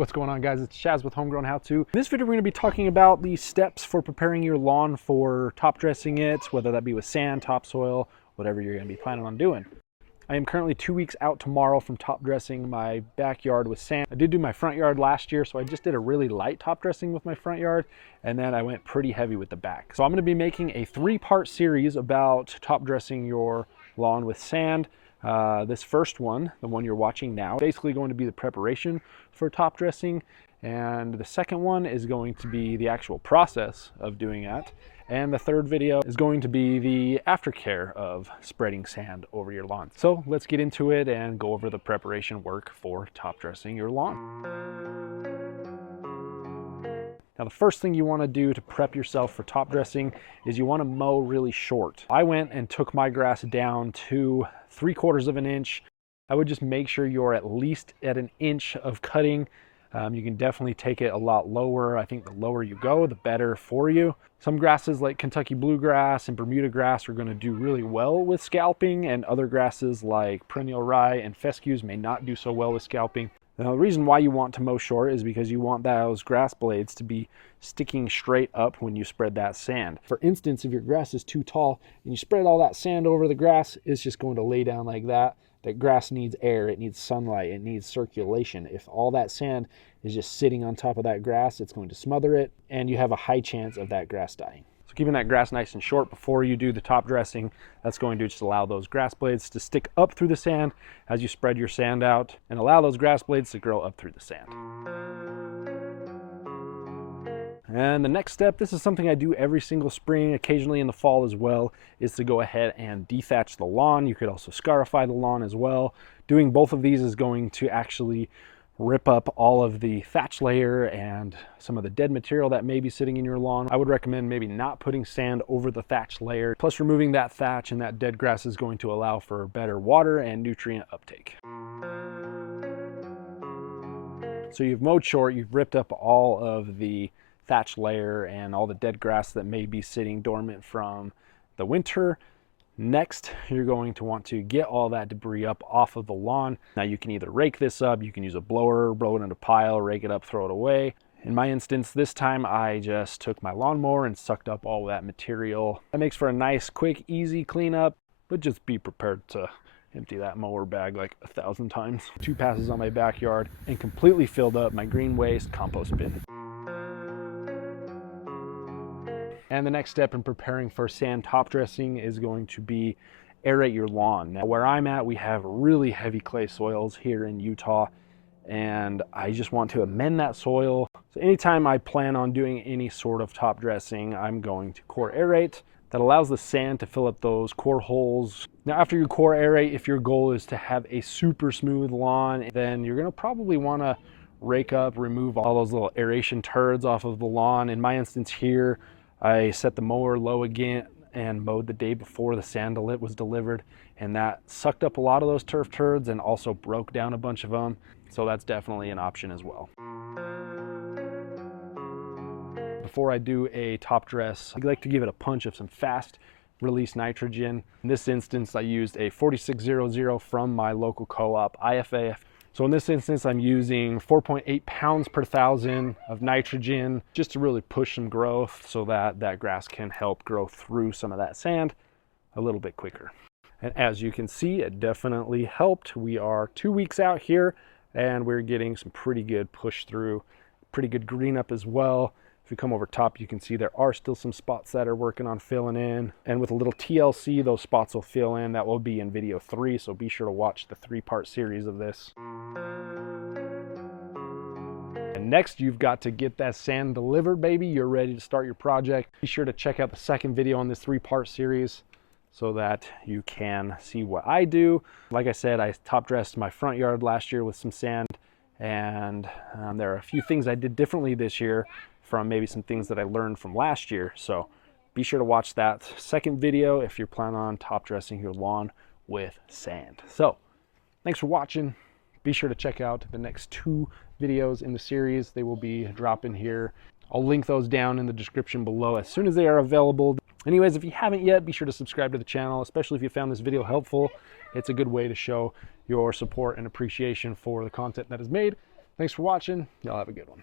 What's going on, guys? It's Chaz with Homegrown How To. In this video, we're going to be talking about the steps for preparing your lawn for top dressing it, whether that be with sand, topsoil, whatever you're going to be planning on doing. I am currently 2 weeks out tomorrow from top dressing my backyard with sand. I did do my front yard last year, so I just did a really light top dressing with my front yard, and then I went pretty heavy with the back. So I'm going to be making a 3-part series about top dressing your lawn with sand. This first one, the one you're watching now, basically going to be the preparation for top dressing, and the second one is going to be the actual process of doing that, and the third video is going to be the aftercare of spreading sand over your lawn. So let's get into it and go over the preparation work for top dressing your lawn. Now, the first thing you want to do to prep yourself for top dressing is you want to mow really short. I went and took my grass down to 3/4 of an inch. I would just make sure you're at least at an inch of cutting. You can definitely take it a lot lower. I think the lower you go, the better for you. Some grasses like Kentucky bluegrass and Bermuda grass are going to do really well with scalping, and other grasses like perennial rye and fescues may not do so well with scalping. Now, the reason why you want to mow short is because you want those grass blades to be sticking straight up when you spread that sand. For instance, if your grass is too tall and you spread all that sand over the grass, it's just going to lay down like that. That grass needs air, it needs sunlight, it needs circulation. If all that sand is just sitting on top of that grass, it's going to smother it, and you have a high chance of that grass dying. So keeping that grass nice and short before you do the top dressing, that's going to just allow those grass blades to stick up through the sand as you spread your sand out, and allow those grass blades to grow up through the sand. And the next step, this is something I do every single spring, occasionally in the fall as well, is to go ahead and dethatch the lawn. You could also scarify the lawn as well. Doing both of these is going to actually rip up all of the thatch layer and some of the dead material that may be sitting in your lawn. I would recommend maybe not putting sand over the thatch layer. Plus, removing that thatch and that dead grass is going to allow for better water and nutrient uptake. So you've mowed short, you've ripped up all of the thatch layer and all the dead grass that may be sitting dormant from the winter. Next, you're going to want to get all that debris up off of the lawn. Now, you can either rake this up, you can use a blower, blow it in a pile, rake it up, throw it away. In my instance, this time I just took my lawnmower and sucked up all that material. That makes for a nice, quick, easy cleanup, but just be prepared to empty that mower bag like 1,000 times. 2 passes on my backyard and completely filled up my green waste compost bin. And the next step in preparing for sand top dressing is going to be aerate your lawn. Now, where I'm at, we have really heavy clay soils here in Utah, and I just want to amend that soil. So anytime I plan on doing any sort of top dressing, I'm going to core aerate. That allows the sand to fill up those core holes. Now, after you core aerate, if your goal is to have a super smooth lawn, then you're gonna probably wanna rake up, remove all those little aeration turds off of the lawn. In my instance here, I set the mower low again and mowed the day before the sand was delivered, and that sucked up a lot of those turf turds and also broke down a bunch of them. So that's definitely an option as well. Before I do a top dress, I like to give it a punch of some fast release nitrogen. In this instance, I used a 4600 from my local co-op, IFA. So in this instance, I'm using 4.8 pounds per 1,000 of nitrogen just to really push some growth so that that grass can help grow through some of that sand a little bit quicker. And as you can see, it definitely helped. We are 2 weeks out here and we're getting some pretty good push through, pretty good green up as well. If you come over top, you can see there are still some spots that are working on filling in. And with a little TLC, those spots will fill in. That will be in video 3, so be sure to watch the 3-part series of this. And next, you've got to get that sand delivered, baby. You're ready to start your project. Be sure to check out the second video on this 3-part series so that you can see what I do. Like I said, I top dressed my front yard last year with some sand, and there are a few things I did differently this year from maybe some things that I learned from last year. So be sure to watch that second video if you're planning on top dressing your lawn with sand. So thanks for watching. Be sure to check out the next 2 videos in the series. They will be dropping here. I'll link those down in the description below as soon as they are available. Anyways, if you haven't yet, be sure to subscribe to the channel, especially if you found this video helpful. It's a good way to show your support and appreciation for the content that is made. Thanks for watching. Y'all have a good one.